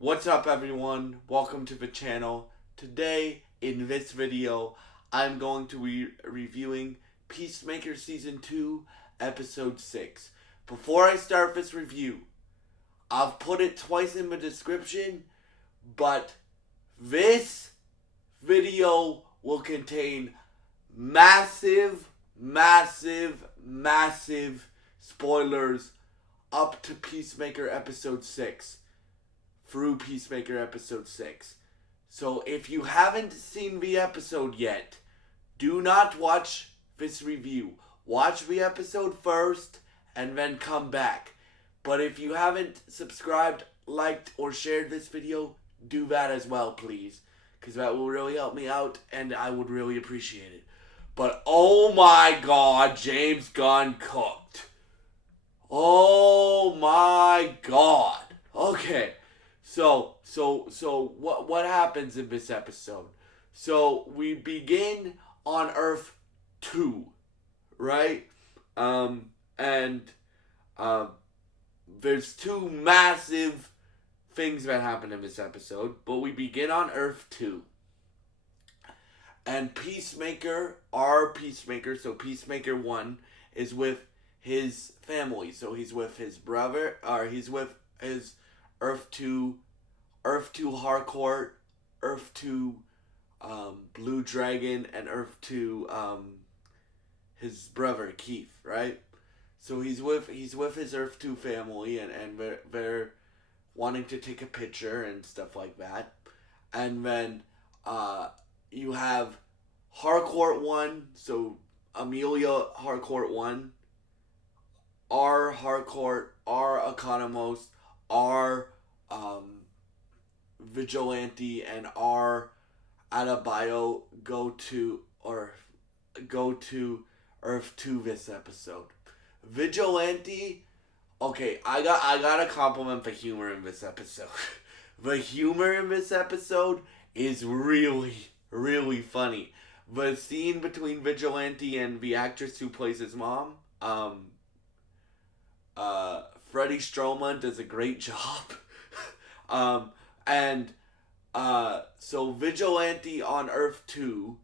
What's up everyone? Welcome to the channel. Today in this video I'm going to be reviewing Peacemaker Season 2 Episode 6. Before I start this review, I've put it twice in the description, but this video will contain massive spoilers up to Peacemaker Episode 6. Through Peacemaker Episode 6. So if you haven't seen the episode yet, do not watch this review. Watch the episode first and then come back. But if you haven't subscribed, liked, or shared this video, do that as well, please. Because that will really help me out and I would really appreciate it. But oh my god, James Gunn cooked. Oh my god. Okay. So what happens in this episode? So we begin on Earth 2, right? And there's two massive things that happen in this episode, but we begin on Earth 2. And our Peacemaker, so Peacemaker 1 is with his family. So he's with his brother, or he's with his Earth 2 Harcourt, Earth 2 Blue Dragon, and Earth 2 his brother Keith, right? So he's with his Earth 2 family, and they're wanting to take a picture and stuff like that. And then you have Harcourt 1, so Amelia Harcourt 1, R Harcourt, R Economos, R Vigilante, and R Adebayo go to Earth 2 this episode. Vigilante, okay, I gotta compliment the humor in this episode. The humor in this episode is really funny. The scene between Vigilante and the actress who plays his mom, Freddie Strowman, does a great job. And so Vigilante on Earth 2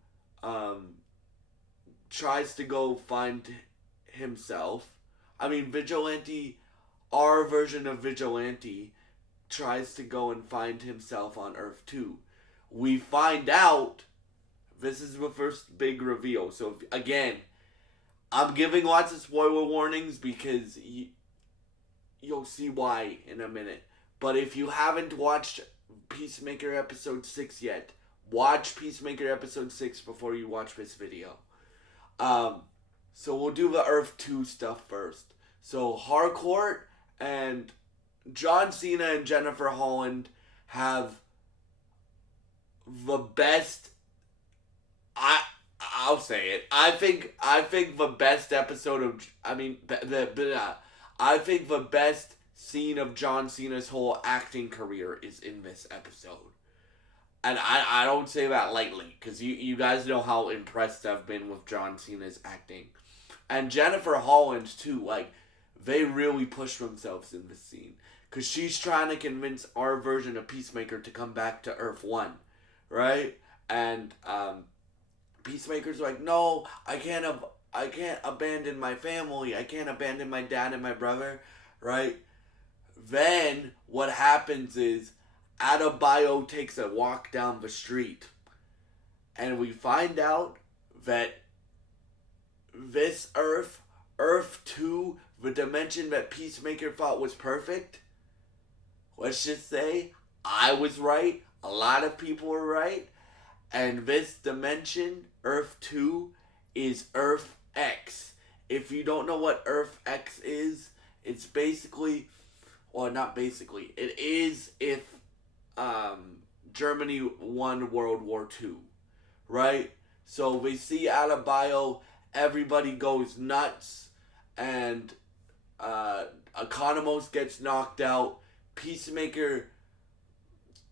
tries to go find himself. I mean, Vigilante, our version of Vigilante, tries to go and find himself on Earth 2. We find out, this is the first big reveal. So, again, I'm giving lots of spoiler warnings because you'll see why in a minute. But if you haven't watched Peacemaker Episode 6 yet, watch Peacemaker Episode 6 before you watch this video. So we'll do the Earth 2 stuff first. So Harcourt and John Cena and Jennifer Holland have the best, I'll say it. I think the best episode of, I think the best scene of John Cena's whole acting career is in this episode. And I don't say that lightly, because you guys know how impressed I've been with John Cena's acting. And Jennifer Holland, too, like, they really push themselves in this scene. Because she's trying to convince our version of Peacemaker to come back to Earth 1, right? And Peacemaker's like, no, I can't abandon my family. I can't abandon my dad and my brother, right? Then what happens is Adebayo takes a walk down the street, and we find out that this Earth 2, the dimension that Peacemaker thought was perfect, let's just say I was right, a lot of people were right, and this dimension, Earth 2, is Earth X. If you don't know what Earth X is, it's basically, well, not basically, it is if Germany won World War II, right? So we see Adebayo, everybody goes nuts, and Economos gets knocked out. Peacemaker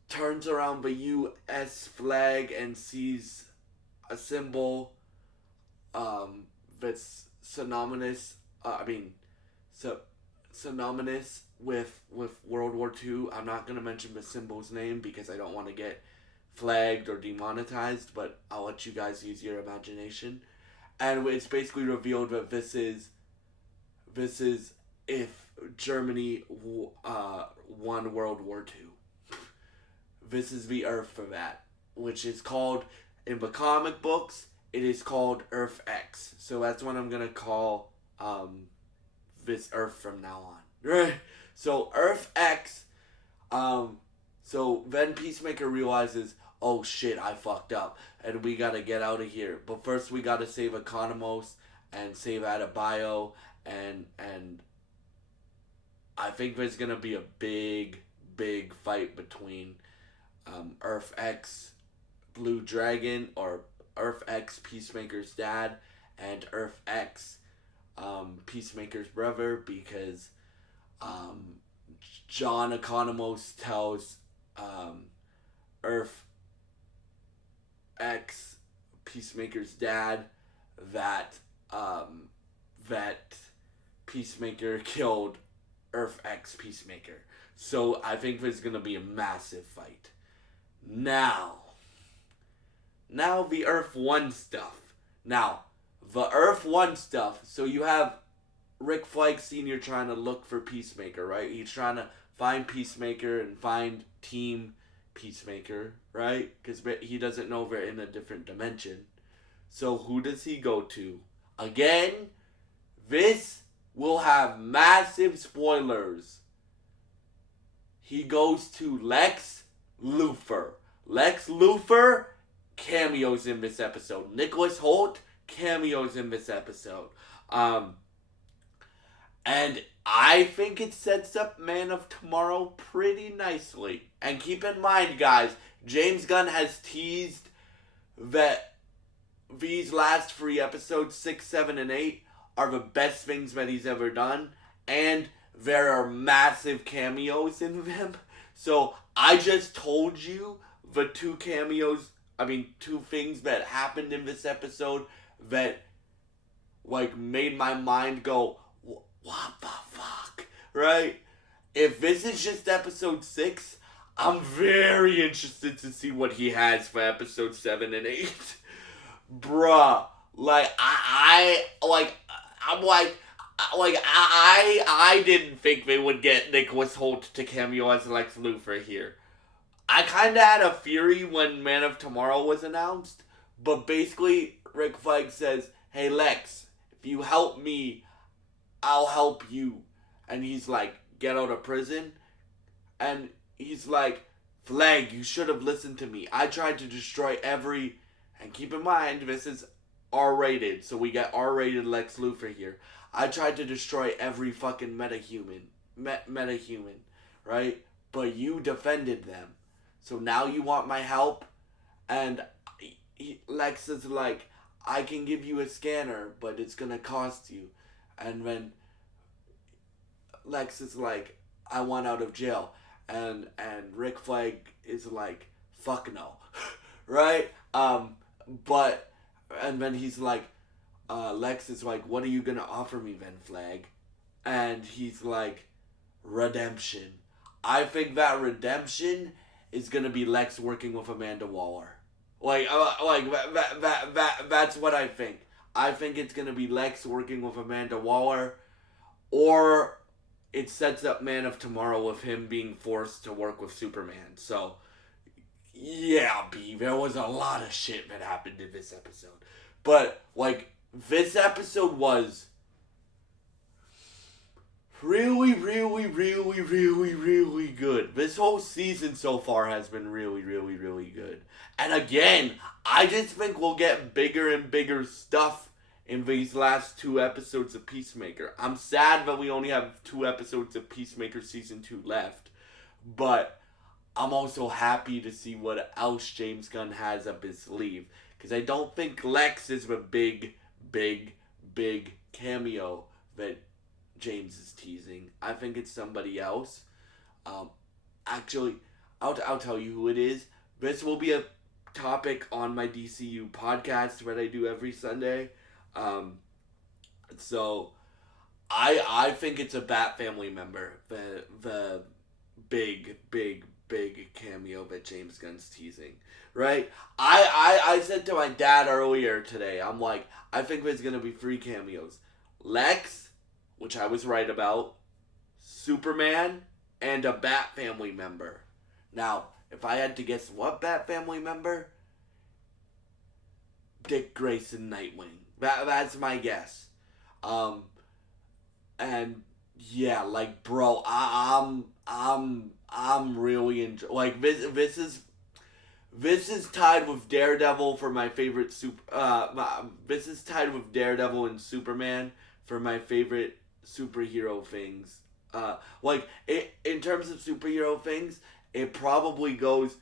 turns around the U.S. flag and sees a symbol that's synonymous with World War II. I'm not gonna mention the symbol's name because I don't want to get flagged or demonetized, but I'll let you guys use your imagination. And it's basically revealed that this is if Germany won World War II. This is the Earth for that, which is called in the comic books. It is called Earth X. So that's what I'm gonna call this Earth from now on. Right. So Earth X. So then Peacemaker realizes, oh shit, I fucked up, and we gotta get out of here. But first, we gotta save Economos and save Adebayo, and I think there's gonna be a big fight between Earth X Blue Dragon, or Earth X Peacemaker's dad, and Earth X Peacemaker's brother, because John Economos tells Earth X Peacemaker's dad that that Peacemaker killed Earth X Peacemaker. So I think there's gonna be a massive fight. Now the Earth One stuff. Now, the Earth One stuff. So you have Rick Flag Sr. trying to look for Peacemaker, right? He's trying to find Peacemaker and find Team Peacemaker, right? Because he doesn't know they're in a different dimension. So who does he go to? Again, this will have massive spoilers. He goes to Lex Luthor. Lex Luthor cameos in this episode. Nicholas Hoult cameos in this episode. And I think it sets up Man of Tomorrow pretty nicely. And keep in mind, guys, James Gunn has teased that these last 3 episodes, 6, 7, and 8, are the best things that he's ever done. And there are massive cameos in them. So I just told you the 2 things that happened in this episode that made my mind go, what the fuck, right? If this is just episode 6, I'm very interested to see what he has for episode 7 and 8. Bruh, I didn't think they would get Nicholas Hoult to cameo as Lex Luthor here. I kind of had a theory when Man of Tomorrow was announced, but basically Rick Flag says, hey Lex, if you help me, I'll help you. And he's like, get out of prison? And he's like, Flag, you should have listened to me. I tried to destroy every... And keep in mind, this is R-rated, so we get R-rated Lex Luthor here. I tried to destroy every fucking metahuman, right? But you defended them. So now you want my help? And Lex is like, I can give you a scanner, but it's gonna cost you. And then Lex is like, I want out of jail. And Rick Flag is like, fuck no. Right? And then he's like, Lex is like, what are you gonna offer me then, Flag? And he's like, redemption. I think that redemption is gonna be Lex working with Amanda Waller. That's what I think. I think it's gonna be Lex working with Amanda Waller, or it sets up Man of Tomorrow with him being forced to work with Superman. So, yeah, B, there was a lot of shit that happened in this episode. But, this episode was really, really, really, really, really good. This whole season so far has been really, really, really good. And again, I just think we'll get bigger and bigger stuff in these last 2 episodes of Peacemaker. I'm sad that we only have 2 episodes of Peacemaker Season 2 left. But I'm also happy to see what else James Gunn has up his sleeve. Because I don't think Lex is the big cameo that James is teasing. I think it's somebody else. Actually, I'll tell you who it is. This will be a topic on my DCU podcast that I do every Sunday. So I think it's a Bat Family member. The big cameo that James Gunn's teasing. Right? I said to my dad earlier today, I'm like, I think there's gonna be 3 cameos. Lex, which I was right about, Superman, and a Bat Family member. Now, if I had to guess what Bat Family member, Dick Grayson Nightwing. That's my guess. Um, and yeah, like bro, I'm really like this is tied with Daredevil for my favorite this is tied with Daredevil and Superman for my favorite superhero things. Like in terms of superhero things, it probably goes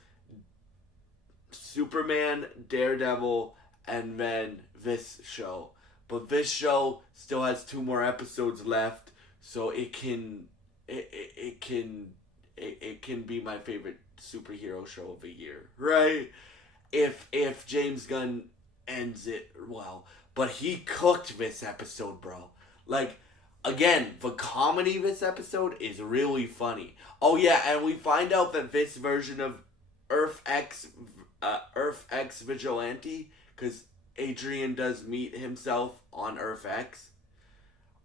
Superman, Daredevil, and then this show. But this show still has 2 more episodes left, so it can be my favorite superhero show of the year, right? If James Gunn ends it well, but he cooked this episode, bro. Like again, the comedy this episode is really funny. Oh yeah, and we find out that this version of Earth X Earth X Vigilante, because Adrian does meet himself on Earth X.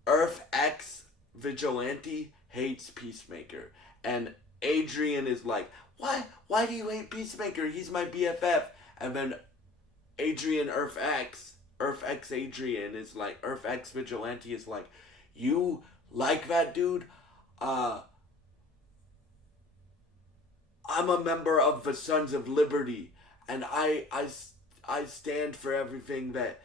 Earth X Vigilante hates Peacemaker, and Adrian is like, "Why? Why do you hate Peacemaker? He's my BFF." And then Earth X Adrian is like, Earth X Vigilante is like, "You like that dude? Uh, I'm a member of the Sons of Liberty, and I stand for everything that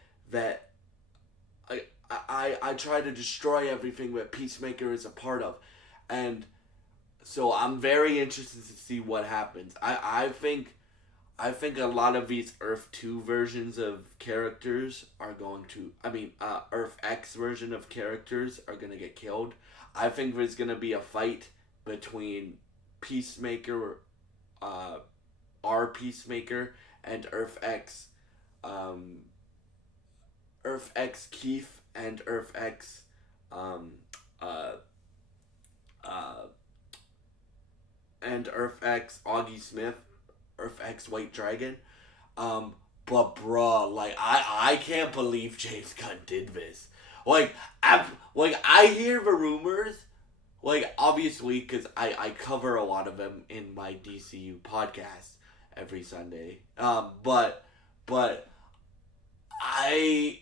I try to destroy everything that Peacemaker is a part of." And so I'm very interested to see what happens. I think a lot of these Earth 2 versions of characters are going to, Earth X version of characters are going to get killed. I think there's going to be a fight between Peacemaker, uh, our Peacemaker, and um, Earth X Keith, and um, uh, uh, and Earth X Augie Smith, Earth X White Dragon. But bruh, like I can't believe James Gunn did this. Like, I hear the rumors. Like obviously, because I cover a lot of them in my DCU podcast every Sunday. But I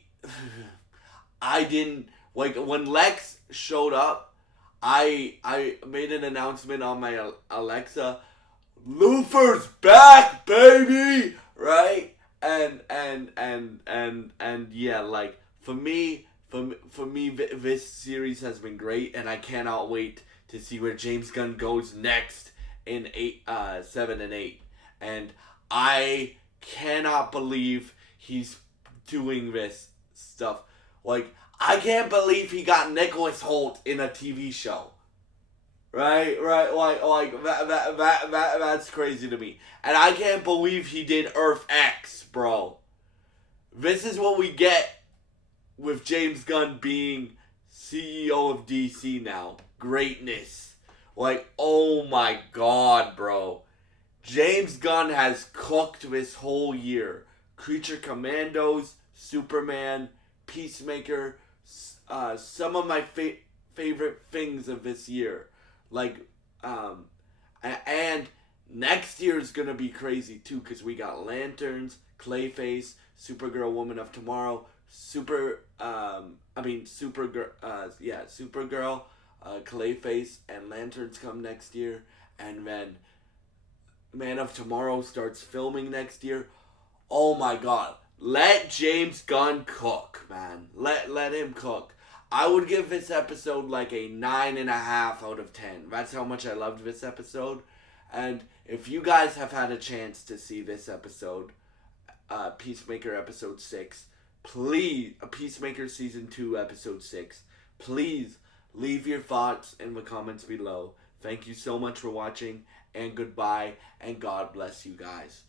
I didn't like when Lex showed up. I made an announcement on my Alexa. Luthor's back, baby, right? And yeah, like for me, this series has been great, and I cannot wait to see where James Gunn goes next in 7 and 8. And I cannot believe he's doing this stuff. Like I can't believe he got Nicholas Holt in a TV show. Right, like that's crazy to me. And I can't believe he did Earth X, bro. This is what we get with James Gunn being CEO of DC now. Greatness. Like, oh my god, bro. James Gunn has cooked this whole year. Creature Commandos, Superman, Peacemaker, some of my favorite things of this year. Like, and next year is gonna be crazy too, because we got Lanterns, Clayface, Supergirl, Woman of Tomorrow, Supergirl, Clayface, and Lanterns come next year, and then Man of Tomorrow starts filming next year. Oh my god. Let James Gunn cook, man. Let him cook. I would give this episode like a 9.5 out of 10. That's how much I loved this episode. And if you guys have had a chance to see this episode, Peacemaker episode 6, please, Peacemaker season 2 episode 6, please leave your thoughts in the comments below. Thank you so much for watching, and goodbye, and God bless you guys.